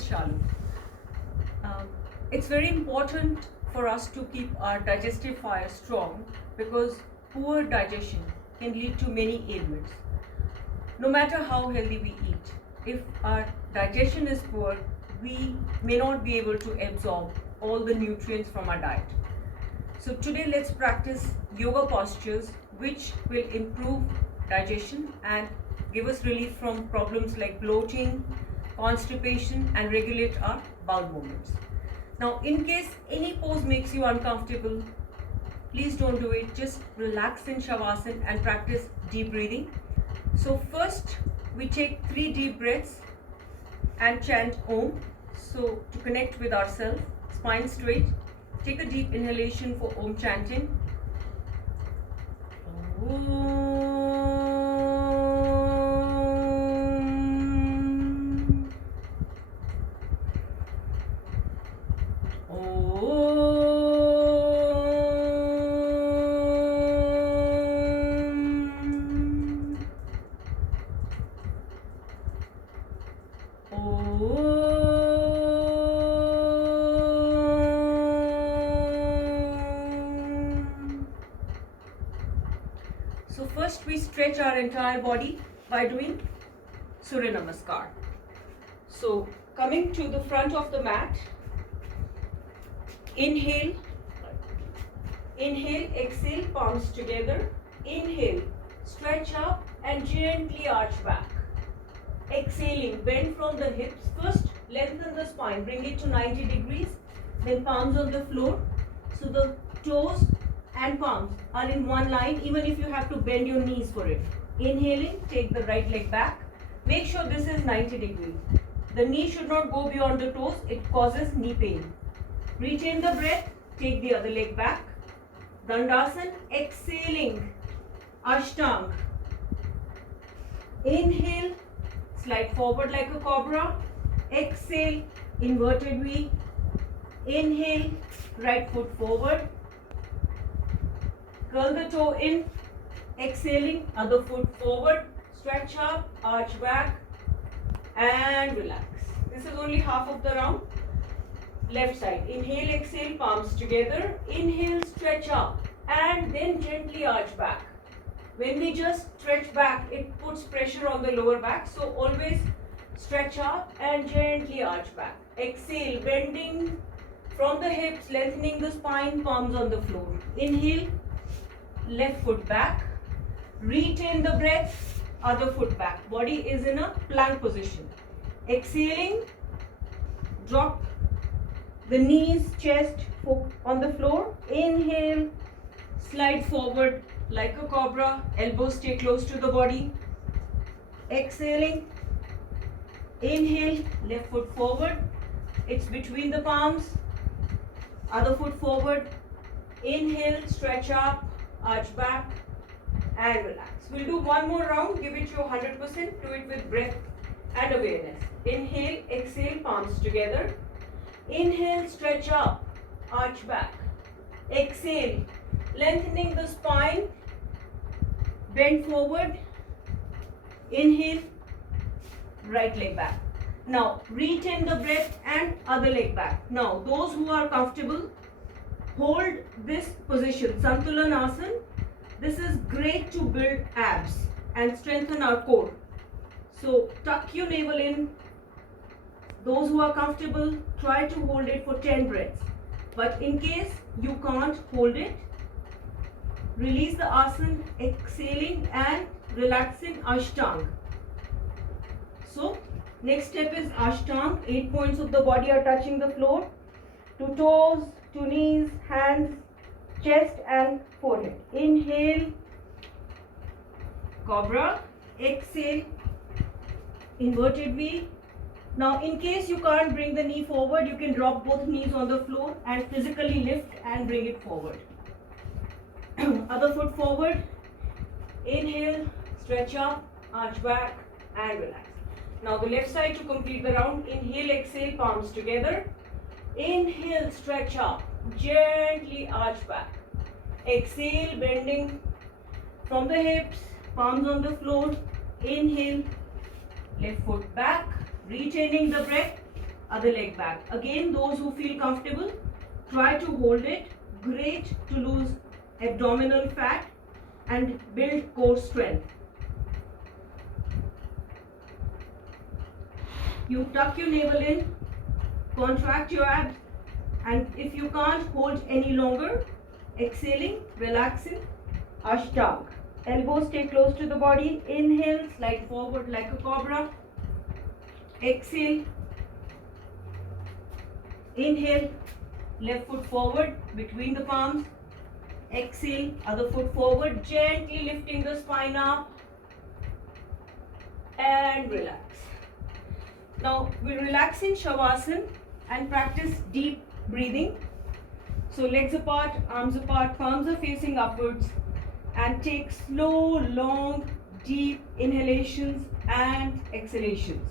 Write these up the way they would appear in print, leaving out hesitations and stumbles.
Shalu. Um, it's very important for us to keep our digestive fire strong because poor digestion can lead to many ailments. No matter how healthy we eat, if our digestion is poor, we may not be able to absorb all the nutrients from our diet. So today let's practice yoga postures which will improve digestion and give us relief from problems like bloating, constipation and regulate our bowel movements. Now in case any pose makes you uncomfortable, please don't do it. Just relax in Shavasana and practice deep breathing. So first we take 3 deep breaths and chant Om. So to connect with ourselves, spine straight, take a deep inhalation for Om chanting. So first we stretch our entire body by doing Surya Namaskar. So coming to the front of the mat, inhale, exhale, palms together, inhale, stretch up and gently arch back. Exhaling, bend from the hips, first lengthen the spine, bring it to 90 degrees, then palms on the floor, so the toes and palms are in one line even if you have to bend your knees for it. Inhaling, take the right leg back, make sure this is 90 degrees. The knee should not go beyond the toes, it causes knee pain. Retain the breath, take the other leg back. Dandasana, exhaling, Ashtanga. Inhale, slide forward like a cobra. Exhale, inverted V. Inhale, right foot forward. Curl the toe in. Exhaling, other foot forward. Stretch up, arch back and relax. This is only half of the round. Left side. Inhale, exhale, palms together. Inhale, stretch up and then gently arch back. When we just stretch back, it puts pressure on the lower back. So always stretch up and gently arch back. Exhale, bending from the hips, lengthening the spine, palms on the floor. Inhale, left foot back. Retain the breath, other foot back. Body is in a plank position. Exhaling, drop the knees, chest on the floor. Inhale, slide forward like a cobra, elbows stay close to the body. Exhaling, inhale, left foot forward, it's between the palms, other foot forward. Inhale, stretch up, arch back and relax. We'll do one more round, give it your 100%, do it with breath and awareness. Inhale, exhale, palms together. Inhale, stretch up, arch back. Exhale, lengthening the spine, bend forward. Inhale, right leg back. Now retain the breath and other leg back. Now those who are comfortable, hold this position, Santulan Asana. This is great to build abs and strengthen our core. So tuck your navel in. Those who are comfortable, try to hold it for 10 breaths. But in case you can't hold it, release the asana, exhaling and relaxing Ashtanga. So next step is Ashtanga. 8 points of the body are touching the floor. 2 toes, 2 knees, hands, chest and forehead. Inhale, cobra. Exhale, inverted V. Now in case you can't bring the knee forward, you can drop both knees on the floor and physically lift and bring it forward. Other foot forward. Inhale, stretch up, arch back and relax. Now the left side to complete the round. Inhale, exhale, palms together. Inhale, stretch up, gently arch back. Exhale, bending from the hips, palms on the floor. Inhale, left foot back, retaining the breath. other leg back. Again, those who feel comfortable, try to hold it. Great to lose abdominal fat and build core strength. You tuck your navel in, contract your abs, and if you can't hold any longer, exhaling, relaxing, Ashtanga. Elbows stay close to the body. Inhale, slide forward like a cobra. Exhale. Inhale, left foot forward between the palms. Exhale, other foot forward, gently lifting the spine up. And relax. Now we relax in Shavasana and practice deep breathing. So legs apart, arms apart, palms are facing upwards, and take slow, long, deep inhalations and exhalations.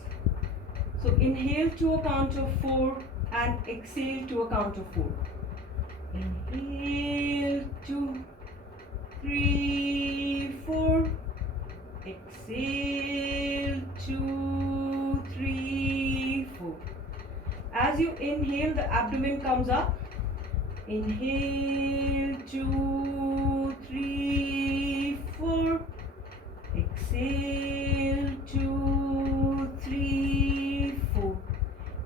So inhale to a count of 4 and exhale to a count of 4. Inhale, 2, 3, 4. Exhale, 2, 3, 4. As you inhale, the abdomen comes up. Inhale, 2, 3, 4. Exhale, 2, 3, 4.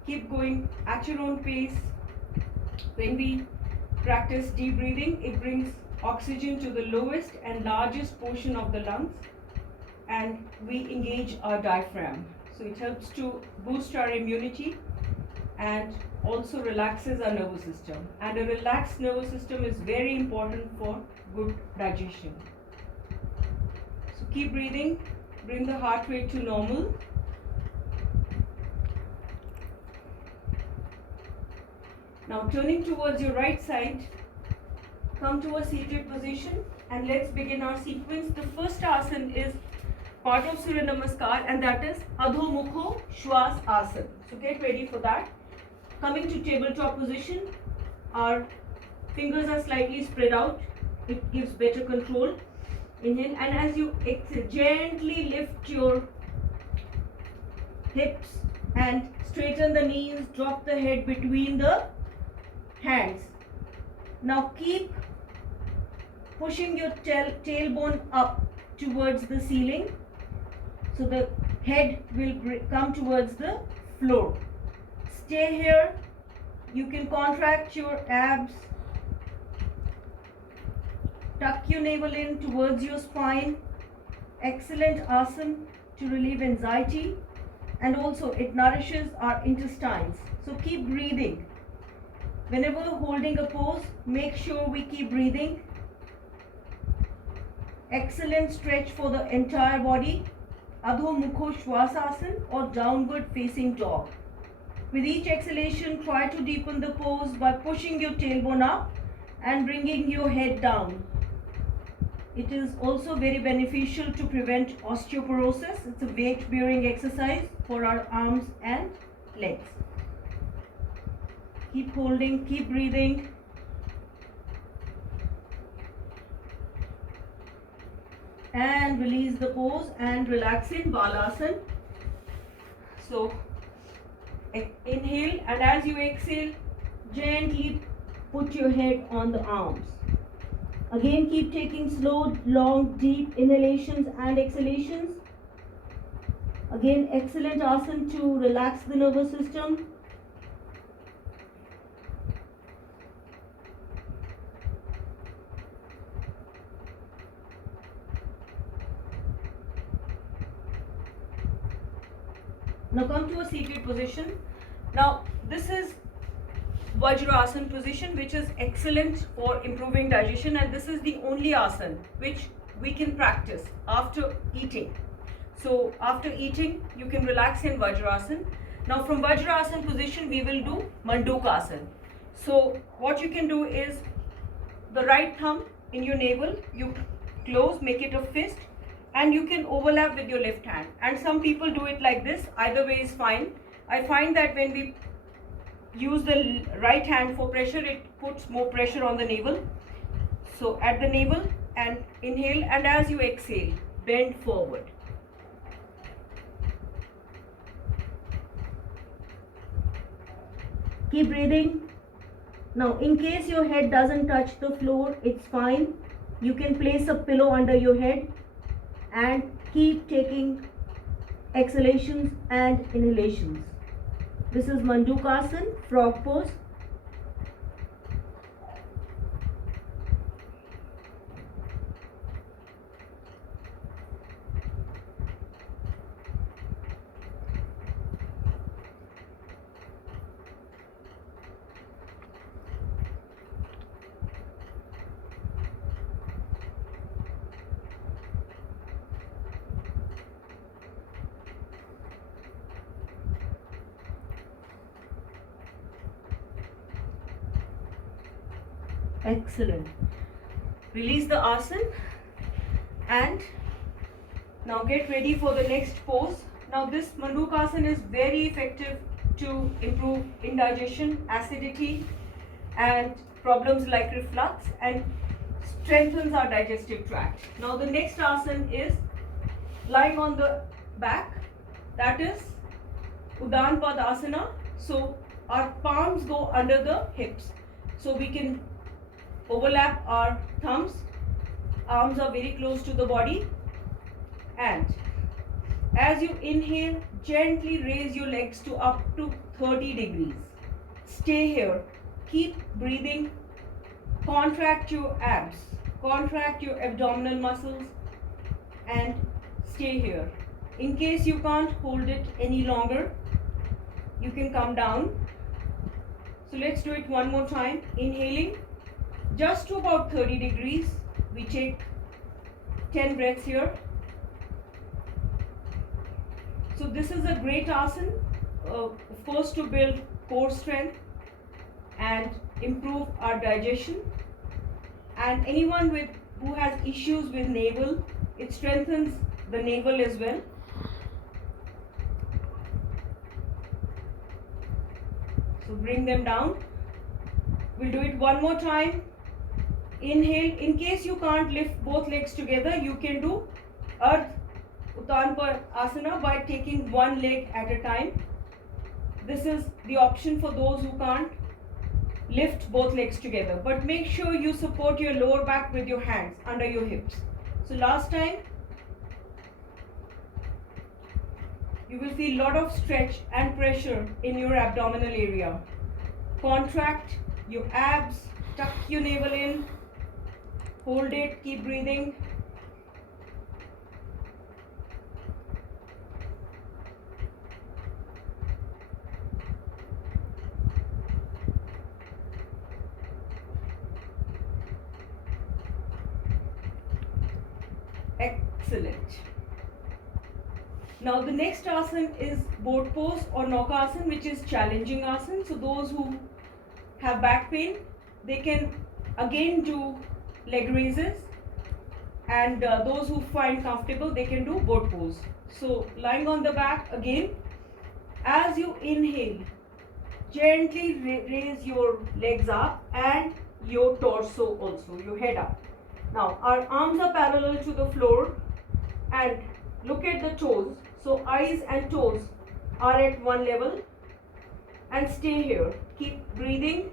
Keep going at your own pace. When we practice deep breathing, it brings oxygen to the lowest and largest portion of the lungs, and we engage our diaphragm. So it helps to boost our immunity and also relaxes our nervous system. And a relaxed nervous system is very important for good digestion. So keep breathing, bring the heart rate to normal. Now turning towards your right side, come to a seated position and let's begin our sequence. The first asana is part of Surya Namaskar, and that is Adho Mukho Shwas Asana. So get ready for that. Coming to tabletop position, our fingers are slightly spread out. It gives better control. Inhale, and as you exhale, gently lift your hips and straighten the knees, drop the head between the hands. Now keep pushing your tailbone up towards the ceiling, so the head will come towards the floor. Stay here. You can contract your abs, tuck your navel in towards your spine. Excellent asana to relieve anxiety, and also it nourishes our intestines. So keep breathing. Whenever holding a pose, make sure we keep breathing. Excellent stretch for the entire body. Adho Mukho Shwasasana or downward facing dog. With each exhalation, try to deepen the pose by pushing your tailbone up and bringing your head down. It is also very beneficial to prevent osteoporosis. It's a weight bearing exercise for our arms and legs. Keep holding, keep breathing. And release the pose and relax in Balasana. So inhale, and as you exhale, gently put your head on the arms. Again, keep taking slow, long, deep inhalations and exhalations. Again, excellent asana to relax the nervous system. Now come to a seated position. Now this is Vajrasana position, which is excellent for improving digestion, and this is the only asana which we can practice after eating. So after eating, you can relax in Vajrasana. Now from Vajrasana position, we will do Mandukasana. So what you can do is the right thumb in your navel, you close, make it a fist, and you can overlap with your left hand. And some people do it like this. Either way is fine. I find that when we use the right hand for pressure, it puts more pressure on the navel. So at the navel, and inhale, and as you exhale, bend forward. Keep breathing. Now, in case your head doesn't touch the floor, it's fine. You can place a pillow under your head and keep taking exhalations and inhalations. This is Mandukasana, frog pose. Excellent. Release the asana and now get ready for the next pose. Now this Mandukasana is very effective to improve indigestion, acidity and problems like reflux, and strengthens our digestive tract. Now the next asana is lying on the back, that is Udan Padasana. So our palms go under the hips, so we can overlap our thumbs, arms are very close to the body, and as you inhale, gently raise your legs to up to 30 degrees. Stay here, keep breathing, contract your abs, contract your abdominal muscles and stay here. In case you can't hold it any longer, you can come down. So let's do it one more time. Inhaling just to about 30 degrees. We take 10 breaths here. So this is a great asana, of course, to build core strength and improve our digestion. And anyone who has issues with navel, it strengthens the navel as well. So bring them down. We'll do it one more time. Inhale. In case you can't lift both legs together, you can do Ardha Uttanasana Asana by taking one leg at a time. This is the option for those who can't lift both legs together. But make sure you support your lower back with your hands under your hips. So last time, you will feel a lot of stretch and pressure in your abdominal area. Contract your abs, tuck your navel in, hold it, keep breathing. Excellent. Now the next asana is boat pose or Naukasana, which is challenging asana. So those who have back pain, they can again do leg raises, and those who find comfortable, they can do boat pose. So lying on the back again, as you inhale, gently raise your legs up and your torso also, your head up. Now our arms are parallel to the floor and look at the toes. So eyes and toes are at one level and stay here. Keep breathing.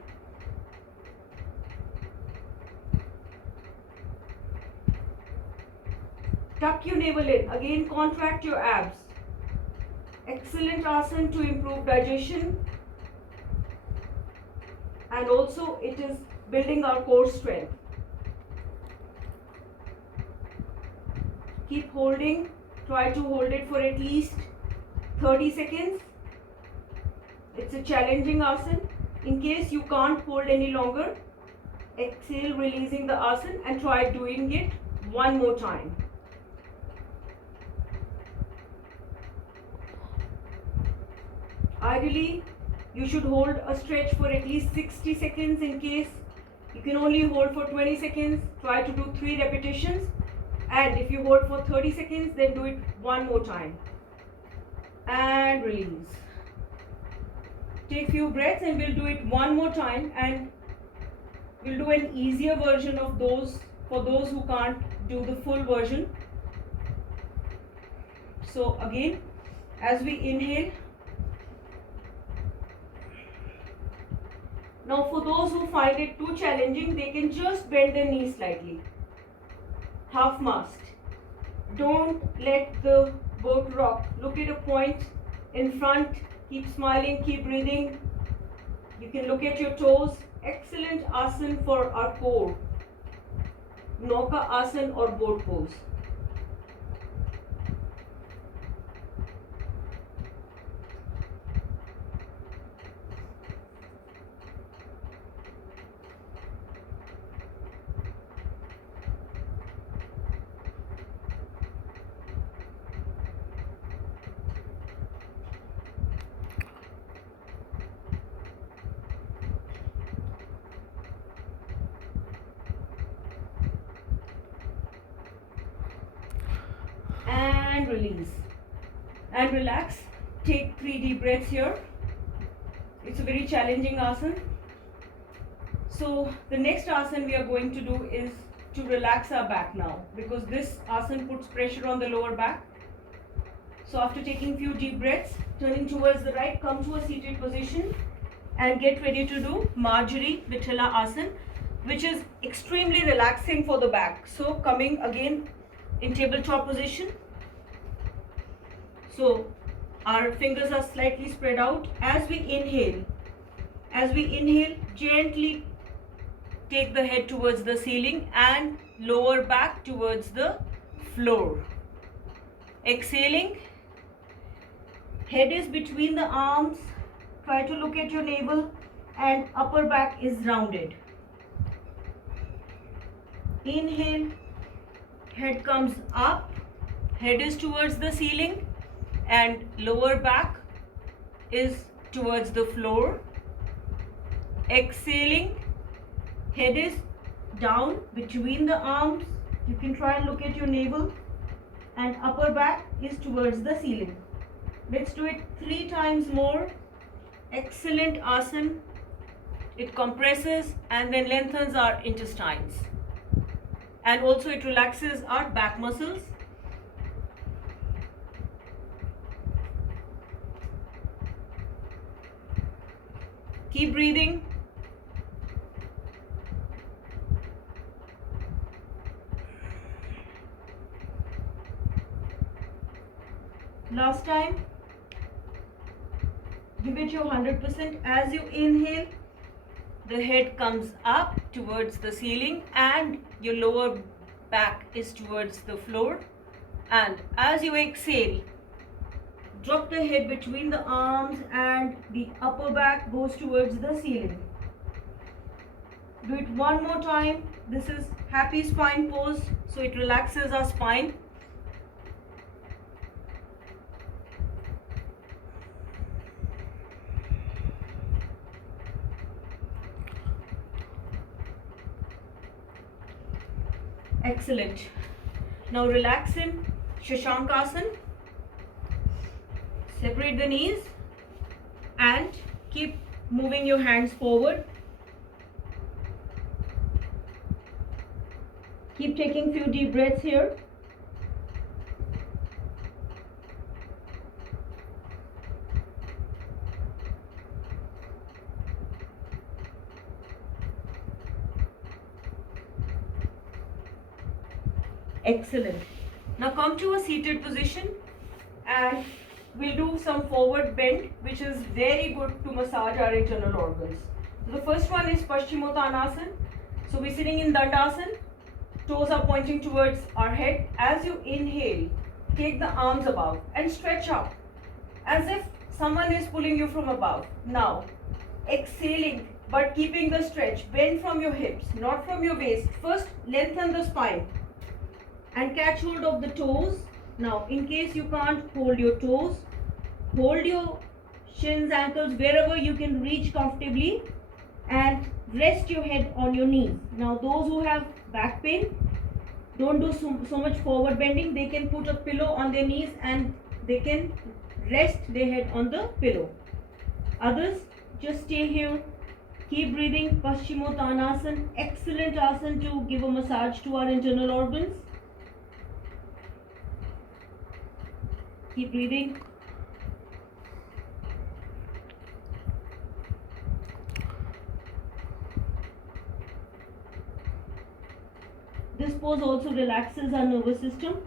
Tuck your navel in. Again, contract your abs. Excellent asana to improve digestion, and also it is building our core strength. Keep holding. Try to hold it for at least 30 seconds. It's a challenging asana. In case you can't hold any longer, exhale, releasing the asana, and try doing it one more time. Ideally, you should hold a stretch for at least 60 seconds. In case you can only hold for 20 seconds, try to do 3 repetitions. And if you hold for 30 seconds, then do it one more time. And release. Take few breaths and we'll do it one more time, and we'll do an easier version of those for those who can't do the full version. So again, as we inhale, Now for those who find it too challenging, they can just bend their knees slightly. Half mast. Don't let the boat rock. Look at a point in front. Keep smiling, keep breathing. You can look at your toes. Excellent asana for our core. Nauka asana or boat pose. And release and relax. Take 3 deep breaths here. It's a very challenging asana. So the next asana we are going to do is to relax our back now, because this asana puts pressure on the lower back. So after taking few deep breaths, turning towards the right, come to a seated position and get ready to do Marjorie Vithala asana, which is extremely relaxing for the back. So coming again in tabletop position. So our fingers are slightly spread out. As we inhale, gently take the head towards the ceiling and lower back towards the floor. Exhaling, head is between the arms. Try to look at your navel and upper back is rounded. Inhale, head comes up, head is towards the ceiling and lower back is towards the floor. Exhaling, head is down between the arms. You can try and look at your navel and upper back is towards the ceiling. Let's do it 3 times more. Excellent asana. It compresses and then lengthens our intestines. And also it relaxes our back muscles. Keep breathing. Last time. Give it your 100%. As you inhale, the head comes up towards the ceiling and your lower back is towards the floor. And as you exhale, drop the head between the arms and the upper back goes towards the ceiling. Do it one more time. This is happy spine pose, so it relaxes our spine. Excellent. Now relax in Shashankasana. Separate the knees and keep moving your hands forward. Keep taking few deep breaths here. Excellent. Now come to a seated position and we'll do some forward bend, which is very good to massage our internal organs. So the first one is Paschimottanasana. So we're sitting in Dandasana. Toes are pointing towards our head. As you inhale, take the arms above and stretch up as if someone is pulling you from above. Now, exhaling but keeping the stretch. Bend from your hips, not from your waist. First, lengthen the spine and catch hold of the toes. Now, in case you can't hold your toes, hold your shins, ankles, wherever you can reach comfortably and rest your head on your knees. Now, those who have back pain, don't do so much forward bending. They can put a pillow on their knees and they can rest their head on the pillow. Others, just stay here. Keep breathing. Paschimottanasana, excellent asana to give a massage to our internal organs. Keep breathing. This pose also relaxes our nervous system.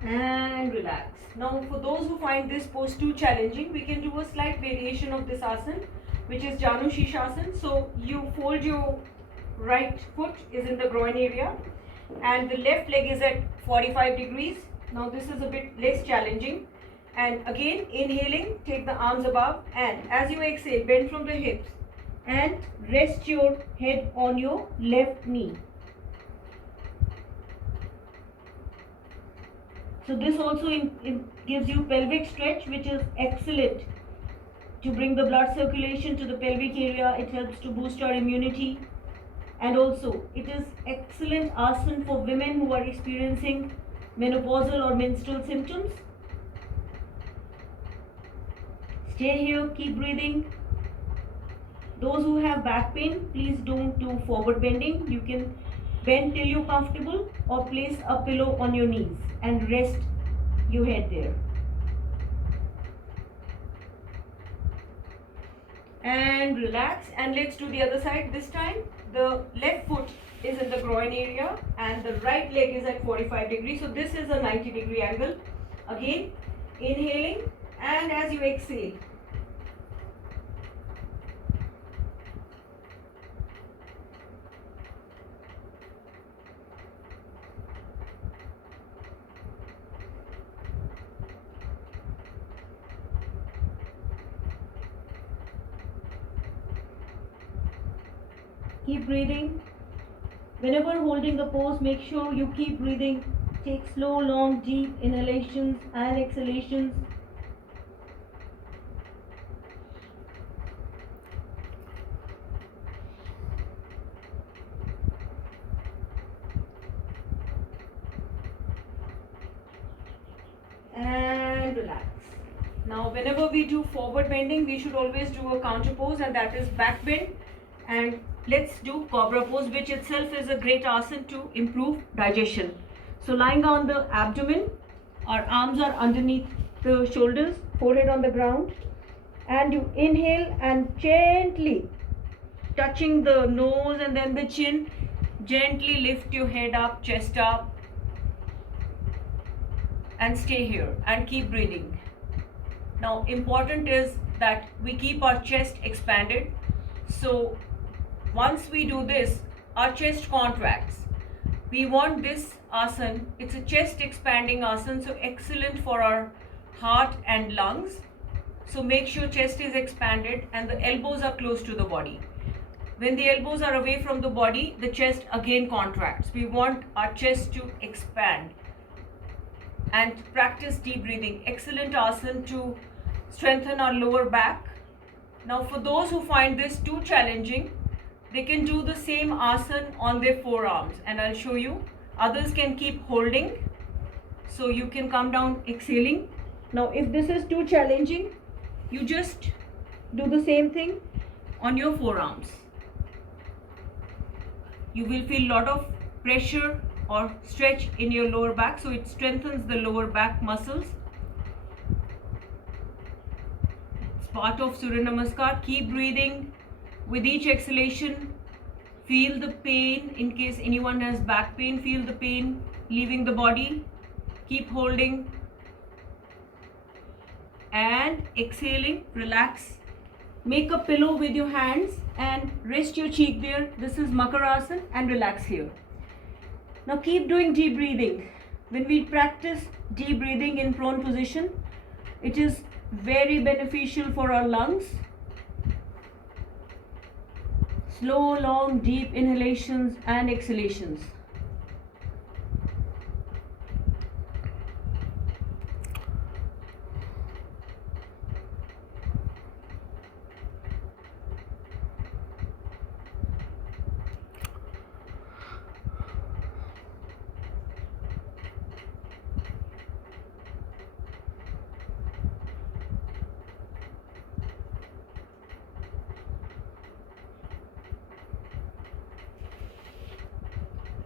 And relax. Now for those who find this pose too challenging, we can do a slight variation of this asana, which is Janu Shishasana. So you fold your right foot is in the groin area and the left leg is at 45 degrees. Now this is a bit less challenging. And again, inhaling, take the arms above, and as you exhale, bend from the hips and rest your head on your left knee. So this also gives you pelvic stretch, which is excellent to bring the blood circulation to the pelvic area. It helps to boost our immunity, and also it is excellent asana for women who are experiencing menopausal or menstrual symptoms. Stay here, keep breathing. Those who have back pain, please don't do forward bending. You can bend till you're comfortable or place a pillow on your knees and rest your head there. And relax, and let's do the other side. This time the left foot is in the groin area and the right leg is at 45 degrees. So this is a 90-degree angle. Again, inhaling, and as you exhale, keep breathing. Whenever holding the pose, make sure you keep breathing. Take slow, long, deep inhalations and exhalations. And relax. Now, whenever we do forward bending, we should always do a counter pose, and that is back bend. And let's do cobra pose, which itself is a great asana to improve digestion. So lying on the abdomen, our arms are underneath the shoulders, forehead on the ground, and you inhale and gently touching the nose and then the chin, gently lift your head up, chest up, and stay here and keep breathing. Now important is that we keep our chest expanded. So once we do this, our chest contracts. We want this asana, it's a chest expanding asana, so excellent for our heart and lungs. So make sure chest is expanded and the elbows are close to the body. When the elbows are away from the body, the chest again contracts. We want our chest to expand. And practice deep breathing. Excellent asana to strengthen our lower back. Now for those who find this too challenging, they can do the same asana on their forearms, and I'll show you. Others can keep holding, so you can come down exhaling. Now if this is too challenging, you just do the same thing on your forearms. You will feel a lot of pressure or stretch in your lower back, so it strengthens the lower back muscles. It's part of Surya Namaskar. Keep breathing. With each exhalation, feel the pain. In case anyone has back pain, feel the pain leaving the body. Keep holding and exhaling. Relax. Make a pillow with your hands and rest your cheek there. This is Makarasana, and relax here. Now keep doing deep breathing. When we practice deep breathing in prone position, it is very beneficial for our lungs. Slow, long, deep inhalations and exhalations.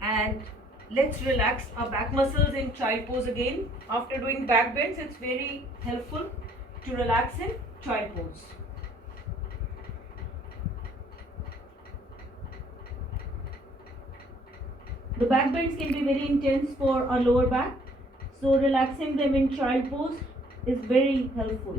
And let's relax our back muscles in child pose again. After doing back bends, it's very helpful to relax in child pose. The back bends can be very intense for our lower back, so relaxing them in child pose is very helpful.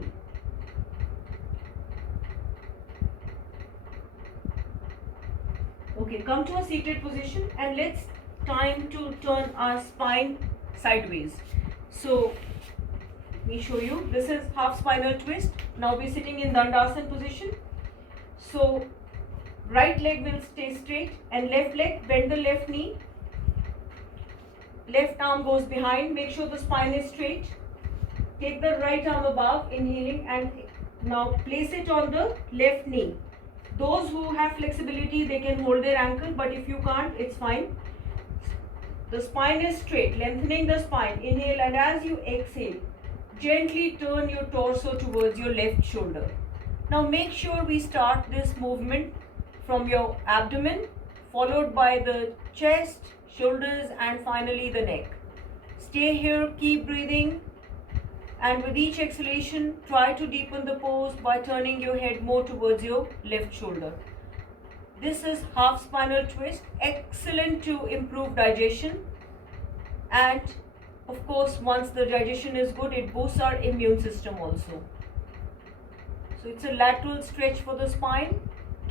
Okay, come to a seated position and let's time to turn our spine sideways. So let me show you. This is half spinal twist. Now we're sitting in Dandasana position. So right leg will stay straight and left leg, bend the left knee. Left arm goes behind. Make sure the spine is straight. Take the right arm above, inhaling, and now place it on the left knee. Those who have flexibility, they can hold their ankle, but if you can't, it's fine. The spine is straight, lengthening the spine. Inhale, and as you exhale, gently turn your torso towards your left shoulder. Now make sure we start this movement from your abdomen, followed by the chest, shoulders, and finally the neck. Stay here, keep breathing. And with each exhalation, try to deepen the pose by turning your head more towards your left shoulder. This is half spinal twist, excellent to improve digestion. And of course, once the digestion is good, it boosts our immune system also. So it's a lateral stretch for the spine.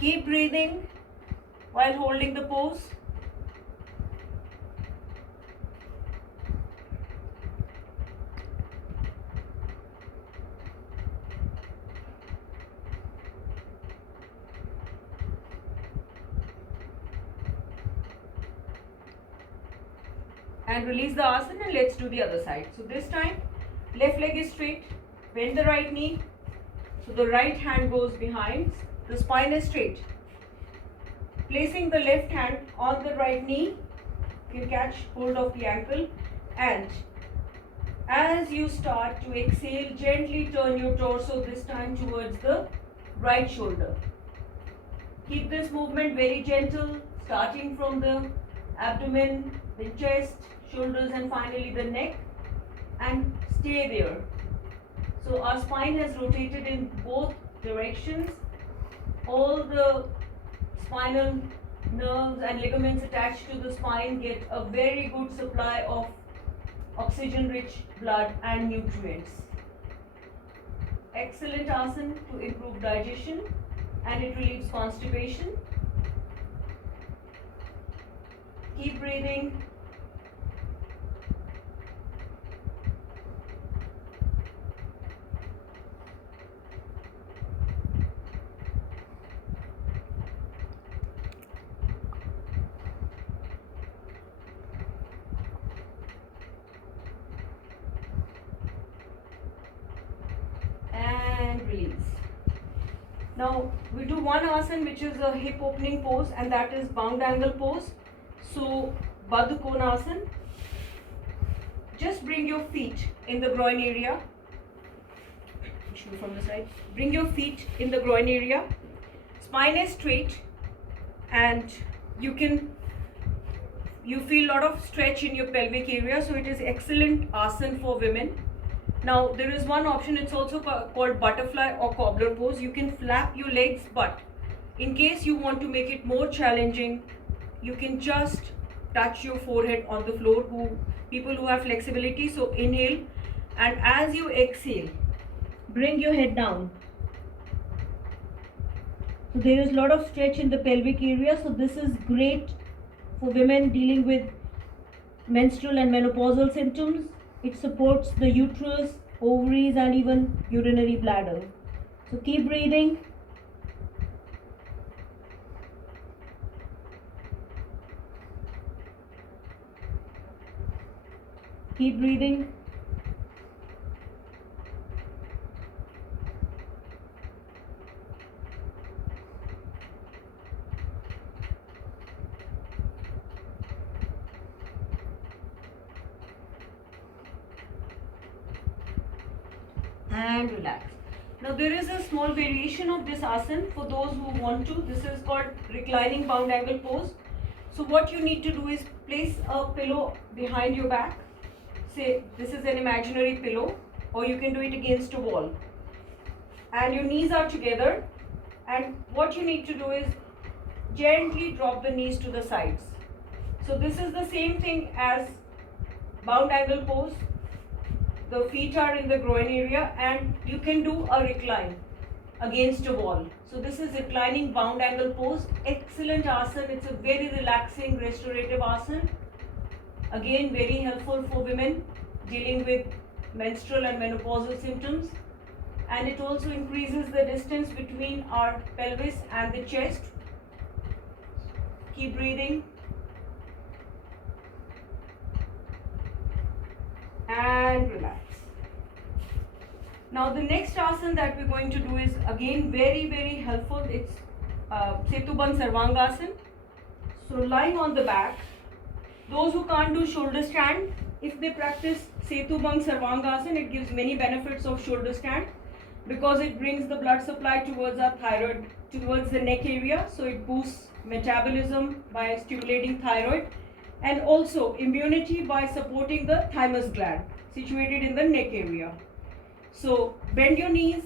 Keep breathing while holding the pose. And release the asana, and let's do the other side. So this time, left leg is straight, bend the right knee, so the right hand goes behind, the spine is straight. Placing the left hand on the right knee, you can catch hold of the ankle, and as you start to exhale, gently turn your torso this time towards the right shoulder. Keep this movement very gentle, starting from the abdomen, the chest, shoulders, and finally the neck, and stay there. So our spine has rotated in both directions. All the spinal nerves and ligaments attached to the spine get a very good supply of oxygen-rich blood and nutrients. Excellent asana to improve digestion, and it relieves constipation. Keep breathing. And release. Now we do one asana which is a hip opening pose, and that is bound angle pose. So Baddha Konasana. Just bring your feet in the groin area. Show from the side. Bring your feet in the groin area. Spine is straight, and you feel a lot of stretch in your pelvic area. So it is excellent asana for women. Now there is one option. It's also called butterfly or cobbler pose. You can flap your legs, but in case you want to make it more challenging, you can just touch your forehead on the floor. People who have flexibility, so inhale, and as you exhale, bring your head down. So there is a lot of stretch in the pelvic area, so this is great for women dealing with menstrual and menopausal symptoms. It supports the uterus, ovaries, and even urinary bladder. So keep breathing. Keep breathing. And relax. Now there is a small variation of this asana for those who want to. This is called reclining bound angle pose. So what you need to do is place a pillow behind your back. Say this is an imaginary pillow, or you can do it against a wall. And your knees are together, and what you need to do is gently drop the knees to the sides. So this is the same thing as bound angle pose. The feet are in the groin area, and you can do a recline against a wall. So this is reclining bound angle pose. Excellent asana. It's a very relaxing restorative asana. Again, very helpful for women dealing with menstrual and menopausal symptoms. And it also increases the distance between our pelvis and the chest. Keep breathing. And relax. Now the next asana that we're going to do is again very helpful. It's Setu Bandh Sarvangasana. So lying on the back. Those who can't do shoulder stand, if they practice Setu Bandh Sarvangasana, it gives many benefits of shoulder stand because it brings the blood supply towards our thyroid, towards the neck area. So it boosts metabolism by stimulating thyroid, and also immunity by supporting the thymus gland situated in the neck area. So bend your knees.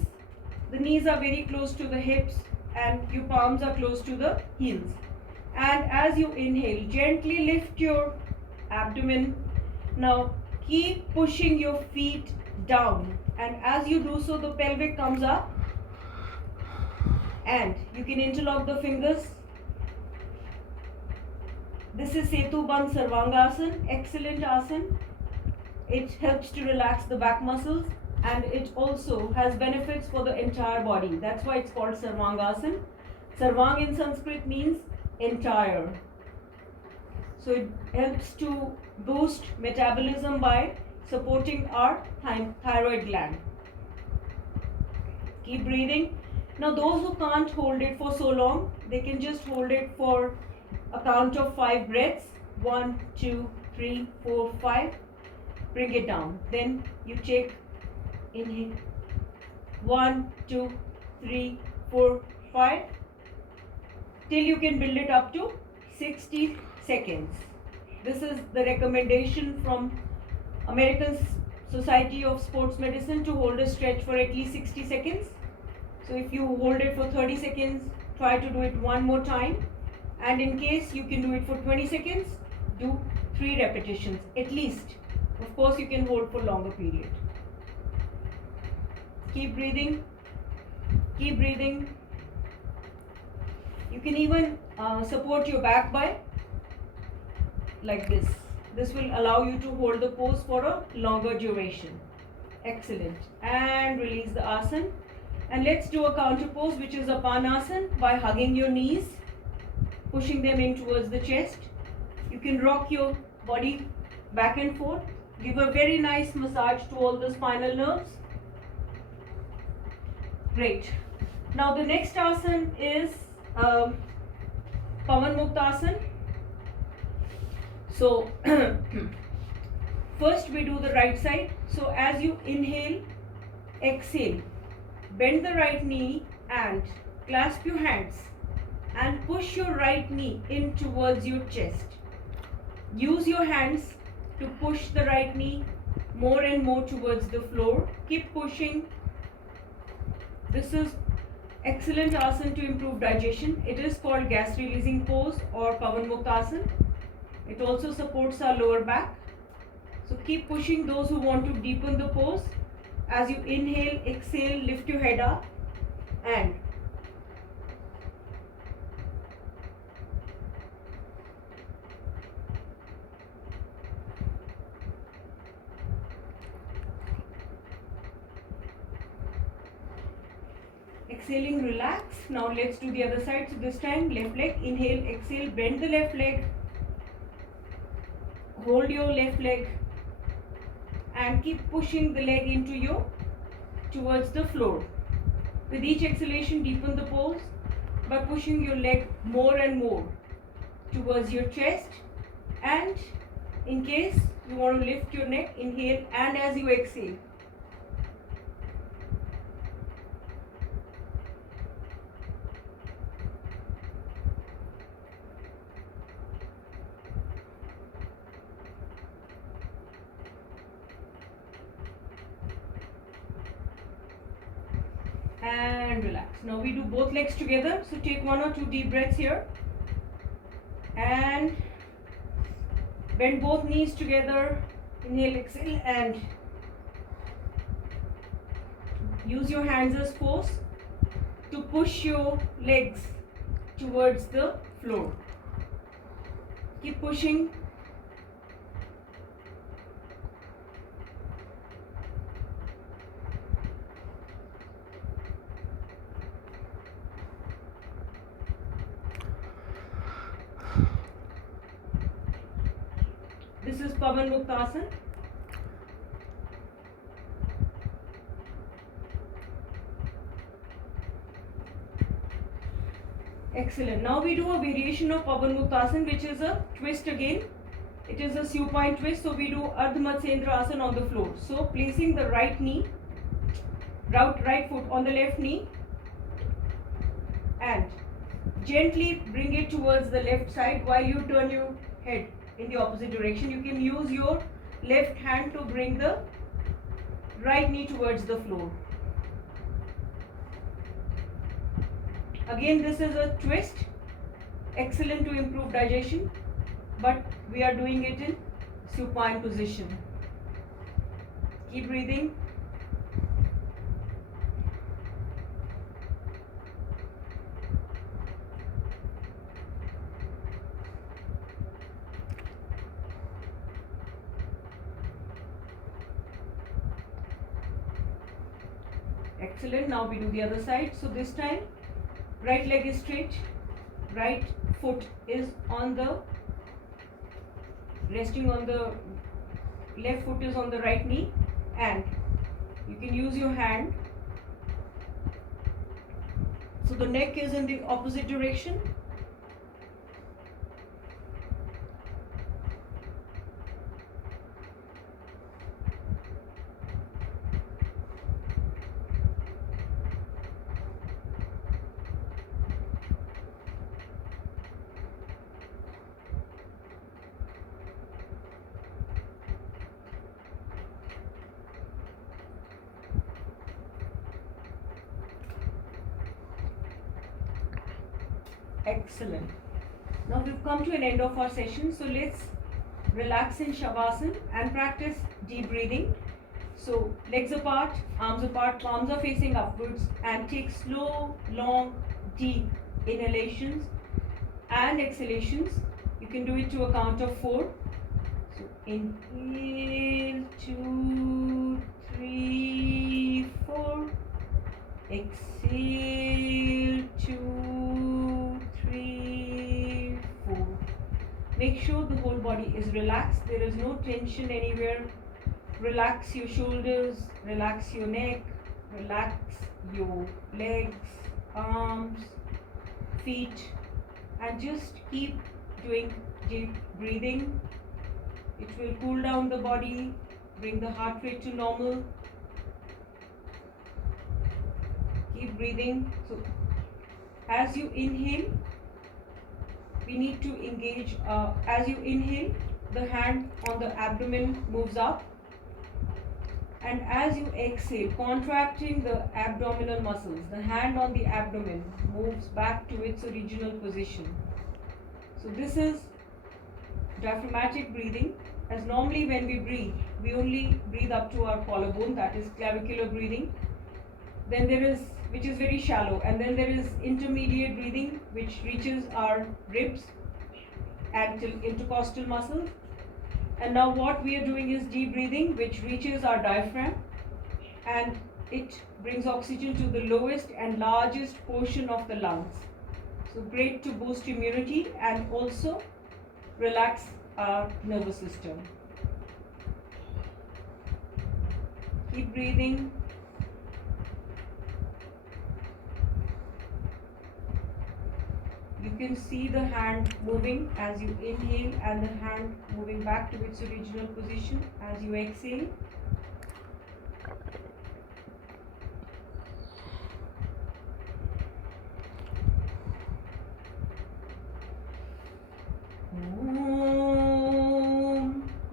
The knees are very close to the hips and your palms are close to the heels. And as you inhale, gently lift your abdomen. Now keep pushing your feet down, and as you do so, the pelvic comes up, and you can interlock the fingers. This is Setu Bandh Sarvangasana. Excellent asana. It helps to relax the back muscles, and it also has benefits for the entire body. That's why it's called Sarvangasana. Sarvang in Sanskrit means entire. So it helps to boost metabolism by supporting our thyroid gland. Keep breathing. Now those who can't hold it for so long, they can just hold it for a count of 5 breaths. 1, 2, 3, 4, 5. Bring it down. Then you take inhale. 1, 2, 3, 4, 5. Till you can build it up to 60 seconds. This is the recommendation from American Society of Sports Medicine to hold a stretch for at least 60 seconds. So if you hold it for 30 seconds, try to do it one more time. And in case you can do it for 20 seconds, do 3 repetitions at least. Of course, you can hold for longer period. Keep breathing. Keep breathing. You can even support your back by like this. This will allow you to hold the pose for a longer duration. Excellent. And release the asana. And let's do a counter pose, which is a Panasana, by hugging your knees, pushing them in towards the chest. You can rock your body back and forth. Give a very nice massage to all the spinal nerves. Great. Now the next asana is Pavan Muktasana. So first we do the right side. So as you inhale, exhale, bend the right knee and clasp your hands and push your right knee in towards your chest. Use your hands to push the right knee more and more towards the floor. Keep pushing. This is excellent asana to improve digestion. It is called gas releasing pose or Pavan Muktasana. It also supports our lower back. So keep pushing those who want to deepen the pose. As you inhale, exhale, lift your head up and exhaling, relax. Now let's do the other side. So this time left leg, inhale, exhale, bend the left leg, hold your left leg and keep pushing the leg into towards the floor. With each exhalation, deepen the pose by pushing your leg more and more towards your chest. And in case you want to lift your neck, inhale, and as you exhale, and relax. Now we do both legs together. So take 1 or 2 deep breaths here. And bend both knees together. Inhale, exhale, and use your hands as force to push your legs towards the floor. Keep pushing. This is Pavan Muktasana. Excellent. Now we do a variation of Pavan Muktasana, which is a twist again. It is a supine twist. So we do Ardha Matsyendrasana Asana on the floor. So placing the right knee, right foot on the left knee, and gently bring it towards the left side while you turn your head in the opposite direction. You can use your left hand to bring the right knee towards the floor. Again, this is a twist, excellent to improve digestion, but we are doing it in supine position. Keep breathing. Excellent. Now we do the other side. So this time, right leg is straight, right foot is on the, resting on the, left foot is on the right knee, and you can use your hand. So the neck is in the opposite direction. Excellent. Now we've come to an end of our session. So let's relax in Shavasana and practice deep breathing. So legs apart, arms apart, palms are facing upwards, and take slow, long, deep inhalations and exhalations. You can do it to a count of 4. So inhale, 2, 3, 4. Exhale, 2, 3, 4. Make sure the whole body is relaxed. There is no tension anywhere. Relax your shoulders, relax your neck, relax your legs, arms, feet, and just keep doing deep breathing. It will cool down the body, bring the heart rate to normal. Keep breathing. So as you inhale, we need to engage. As you inhale, the hand on the abdomen moves up, and as you exhale, contracting the abdominal muscles, the hand on the abdomen moves back to its original position. So this is diaphragmatic breathing. As normally when we breathe, we only breathe up to our collarbone, that is clavicular breathing. Then there is, which is very shallow, and then there is intermediate breathing, which reaches our ribs and till intercostal muscles. And now what we are doing is deep breathing, which reaches our diaphragm, and it brings oxygen to the lowest and largest portion of the lungs. So great to boost immunity and also relax our nervous system. Keep breathing. You can see the hand moving as you inhale and the hand moving back to its original position as you exhale.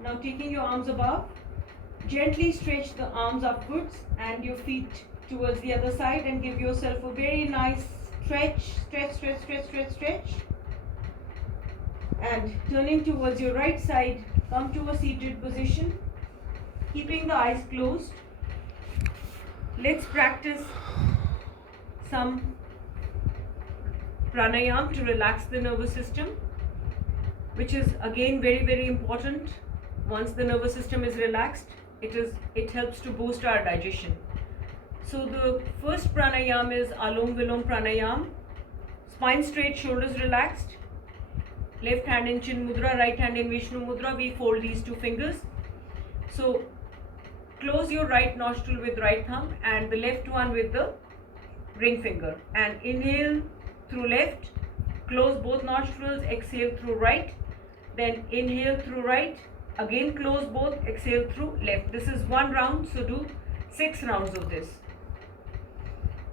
Now taking your arms above, gently stretch the arms upwards and your feet towards the other side and give yourself a very nice stretch. And turning towards your right side, come to a seated position, keeping the eyes closed. Let's practice some pranayam to relax the nervous system, which is again very important. Once the nervous system is relaxed, it helps to boost our digestion. So the first pranayam is Alom Vilom pranayam. Spine straight, shoulders relaxed. Left hand in Chin Mudra, right hand in Vishnu Mudra. We fold these two fingers. So close your right nostril with right thumb and the left one with the ring finger. And inhale through left, close both nostrils, exhale through right. Then inhale through right, again close both, exhale through left. This is one round, so do 6 rounds of this.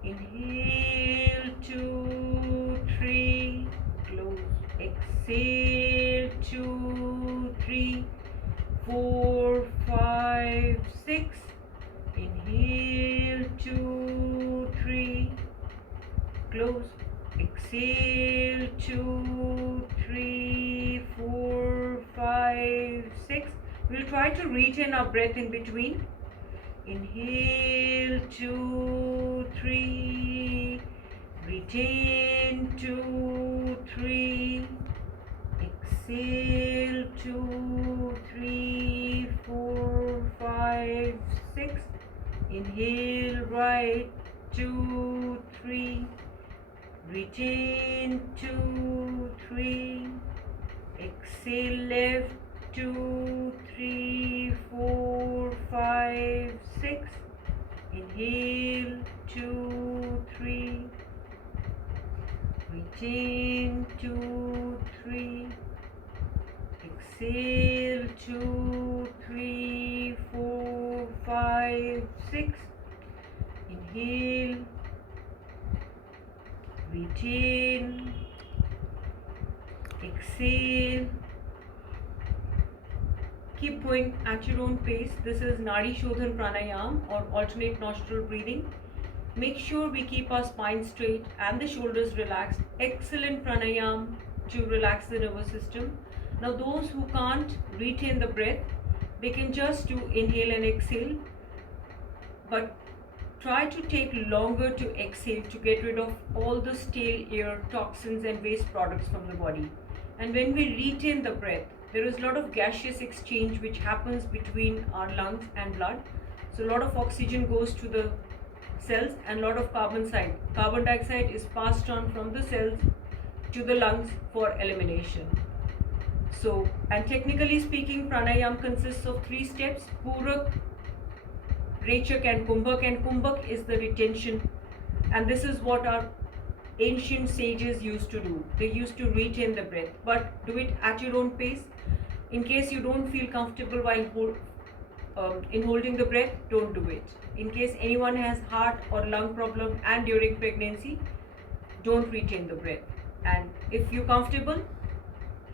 Inhale, 2, 3, close. Exhale, 2, 3, 4, 5, 6. Inhale, 2, 3, close. Exhale, 2, 3, 4, 5, 6. We'll try to retain our breath in between. Inhale, 2, 3, retain, 2, 3, exhale, 2, 3, 4, 5, 6, inhale, right, 2, 3, retain, 2, 3, exhale, left, 2, 3, 4, 5, 6, inhale, 2, 3, retain, 2, 3, exhale, 2, 3, 4, 5, 6, inhale, retain, exhale. Keep going at your own pace. This is Nadi Shodhan Pranayam or alternate nostril breathing. Make sure we keep our spine straight and the shoulders relaxed. Excellent pranayam to relax the nervous system. Now those who can't retain the breath, they can just do inhale and exhale, but try to take longer to exhale to get rid of all the stale air, toxins and waste products from the body. And when we retain the breath, there is a lot of gaseous exchange which happens between our lungs and blood. So a lot of oxygen goes to the cells and a lot of carbon dioxide is passed on from the cells to the lungs for elimination. So, and technically speaking, pranayam consists of 3 steps: Purak, Rechak and Kumbhak. And Kumbhak is the retention, and this is what our ancient sages used to do. They used to retain the breath, but do it at your own pace. In case you don't feel comfortable while in holding the breath, don't do it. In case anyone has heart or lung problem and during pregnancy, don't retain the breath. And if you're comfortable,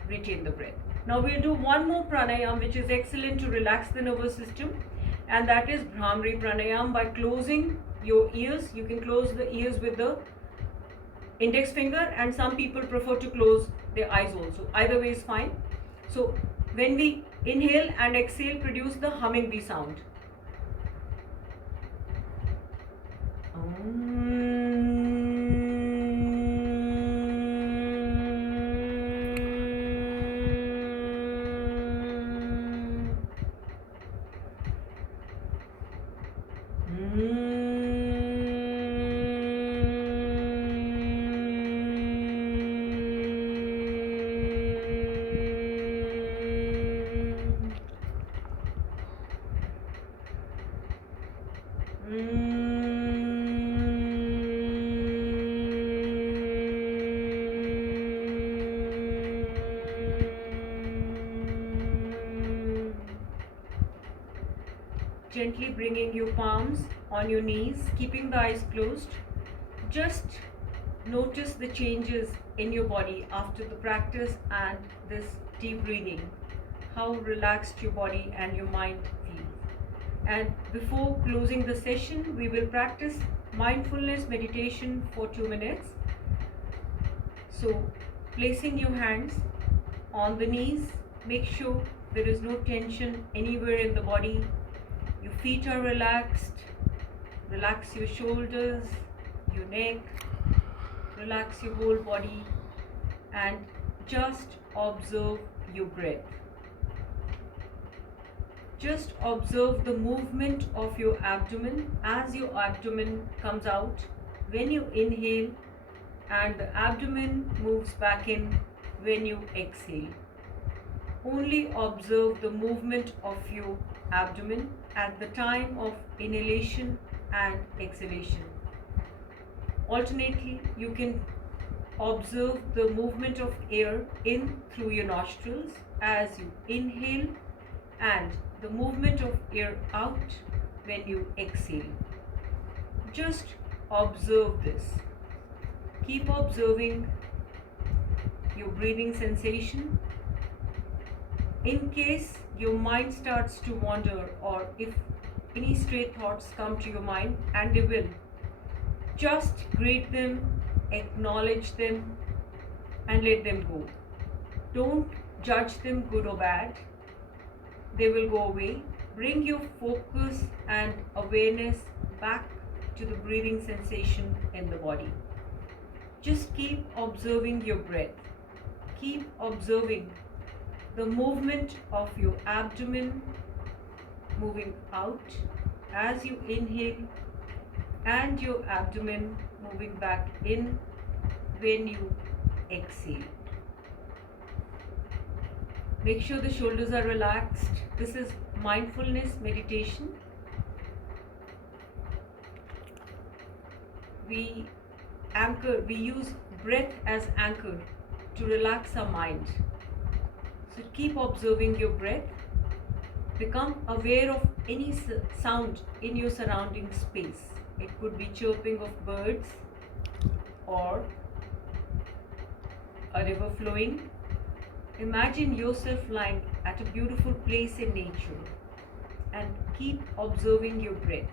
retain the breath. Now we'll do one more pranayam which is excellent to relax the nervous system, and that is Bhramari pranayam. By closing your ears, you can close the ears with the index finger, and some people prefer to close their eyes also. Either way is fine. So when we inhale and exhale, produce the humming bee sound. Gently bringing your palms on your knees, keeping the eyes closed. Just notice the changes in your body after the practice and this deep breathing, how relaxed your body and your mind feel. And before closing the session, we will practice mindfulness meditation for 2 minutes. So placing your hands on the knees, make sure there is no tension anywhere in the body. Your feet are relaxed. Relax your shoulders, your neck, relax your whole body, and just observe your breath. Just observe the movement of your abdomen as your abdomen comes out when you inhale, and the abdomen moves back in when you exhale. Only observe the movement of your abdomen at the time of inhalation and exhalation. Alternately, you can observe the movement of air in through your nostrils as you inhale, and the movement of air out when you exhale. Just observe this. Keep observing your breathing sensation. In case your mind starts to wander, or if any stray thoughts come to your mind, and they will, just greet them, acknowledge them, and let them go. Don't judge them good or bad. They will go away. Bring your focus and awareness back to the breathing sensation in the body. Just keep observing your breath. Keep observing the movement of your abdomen moving out as you inhale, and your abdomen moving back in when you exhale. Make sure the shoulders are relaxed. This is mindfulness meditation. We use breath as anchor to relax our mind. So keep observing your breath. Become aware of any sound in your surrounding space. It could be chirping of birds or a river flowing. Imagine yourself lying at a beautiful place in nature, and keep observing your breath.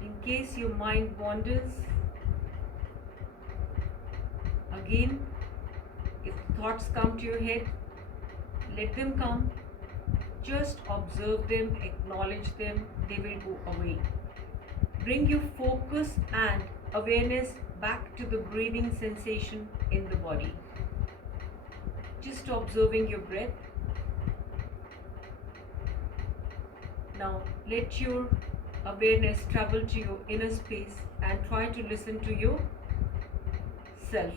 In case your mind wanders, again, if thoughts come to your head, let them come. Just observe them, acknowledge them, they will go away. Bring your focus and awareness back to the breathing sensation in the body. Just observing your breath. Now let your awareness travel to your inner space and try to listen to your self.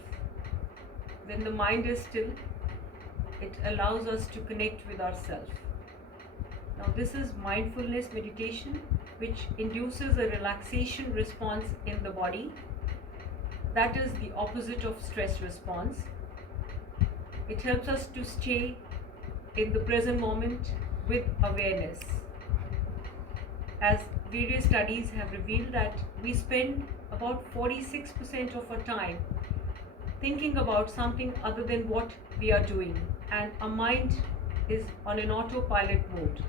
When the mind is still, it allows us to connect with ourselves. Now this is mindfulness meditation, which induces a relaxation response in the body. That is the opposite of stress response. It helps us to stay in the present moment with awareness. As various studies have revealed that we spend about 46% of our time thinking about something other than what we are doing, and our mind is on an autopilot mode,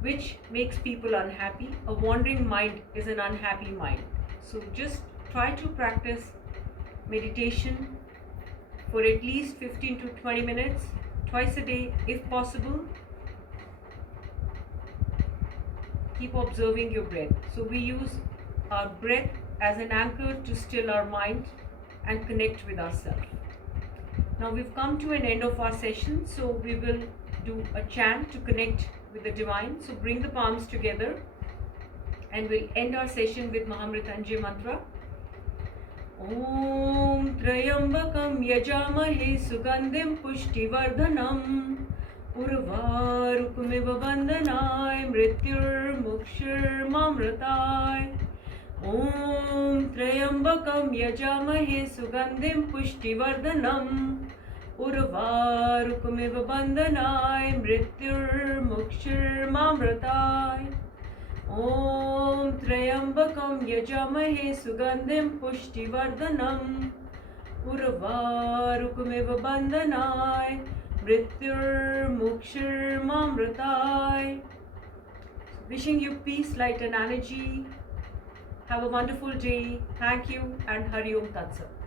which makes people unhappy. A wandering mind is an unhappy mind. So just try to practice meditation for at least 15 to 20 minutes, twice a day if possible. Keep observing your breath. So we use our breath as an anchor to still our mind and connect with ourselves. Now we've come to an end of our session, so we will do a chant to connect with the divine. So bring the palms together, and we'll end our session with Mahamrityunjay mantra. Om Trayambakam Yajamahe Sugandhim Pushtivardhanam Urvarukmiva Bandhanay Mrityur Mukshir Mamratay. Om Trayambakam Yajamahe Sugandhim Pushtivardhanam Urvarukmiva Bandhanay Mrityur Mukshir Mamratay. Om Trayambakam Yajamahe Sugandhim Pushtivardhanam Urvarukmiva Bandhanay Mrityur Mukshir Mamratay. Wishing you peace, light and energy. Have a wonderful day. Thank you and Hari Om Tat Sat.